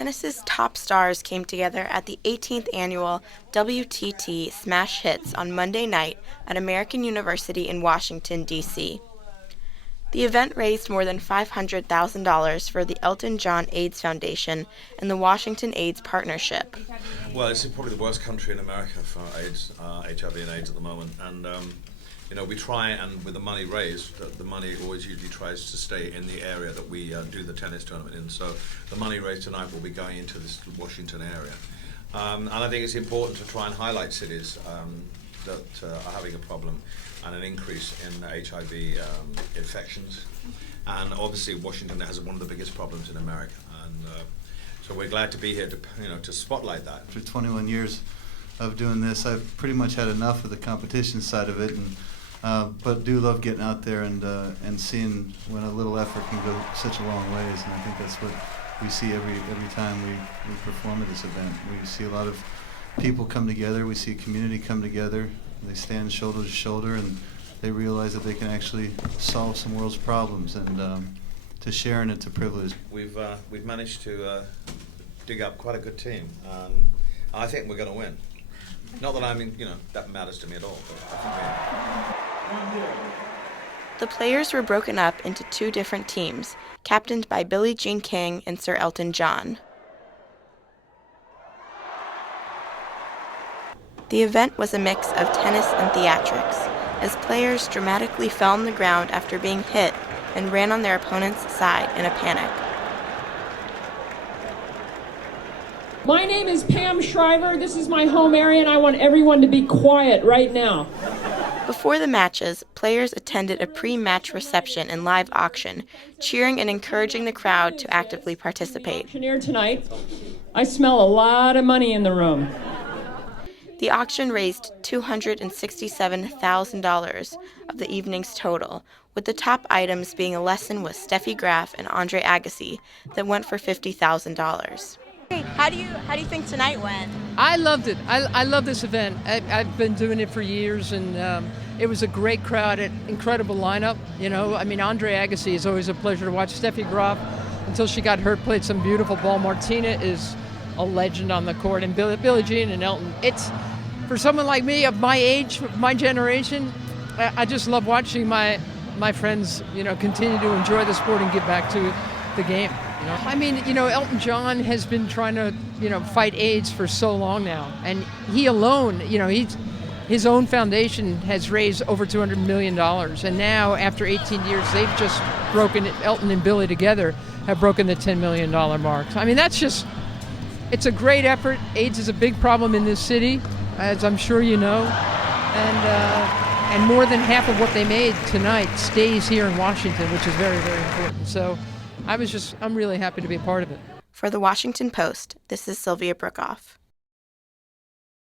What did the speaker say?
tennis's top stars came together at the 18th annual WTT Smash Hits on Monday night at American University in Washington, D.C. The event raised more than $500,000 for the Elton John AIDS Foundation and the Washington AIDS Partnership. Well, it's probably the worst country in America for AIDS, HIV and AIDS at the moment, and we try, and with the money raised, the money always usually tries to stay in the area that we do the tennis tournament in. So the money raised tonight will be going into this Washington area, and I think it's important to try and highlight cities that are having a problem and an increase in HIV infections. And obviously Washington has one of the biggest problems in America, and so we're glad to be here to spotlight that. After 21 years of doing this, I've pretty much had enough of the competition side of it, but do love getting out there and seeing when a little effort can go such a long ways. And I think that's what we see every time we perform at this event. We see a lot of people come together. We see a community come together. They stand shoulder to shoulder, and they realize that they can actually solve some world's problems. And to share in it's a privilege. We've managed to dig up quite a good team. I think we're going to win. Not that that matters to me at all, but I think we are. The players were broken up into two different teams, captained by Billie Jean King and Sir Elton John. The event was a mix of tennis and theatrics, as players dramatically fell on the ground after being hit and ran on their opponent's side in a panic. My name is Pam Shriver. This is my home area, and I want everyone to be quiet right now. Before the matches, players attended a pre-match reception and live auction, cheering and encouraging the crowd to actively participate. Auctioneer tonight, I smell a lot of money in the room. The auction raised $267,000 of the evening's total, with the top items being a lesson with Steffi Graf and Andre Agassi that went for $50,000. How do you think tonight went? I loved it. I love this event. I've been doing it for years, and it was a great crowd, an incredible lineup. Andre Agassi is always a pleasure to watch. Steffi Graf, until she got hurt, played some beautiful ball. Martina is a legend on the court, and Billie Jean and Elton. It's for someone like me of my age, my generation. I just love watching my friends, continue to enjoy the sport and get back to the game. Elton John has been trying to, fight AIDS for so long now, and he alone, his own foundation has raised over $200 million, and now after 18 years, they've just broken it. Elton and Billie together have broken the $10 million mark. It's a great effort. AIDS is a big problem in this city, as I'm sure you know, and more than half of what they made tonight stays here in Washington, which is very, very important. So I'm really happy to be a part of it. For the Washington Post, this is Sylvia Brookoff.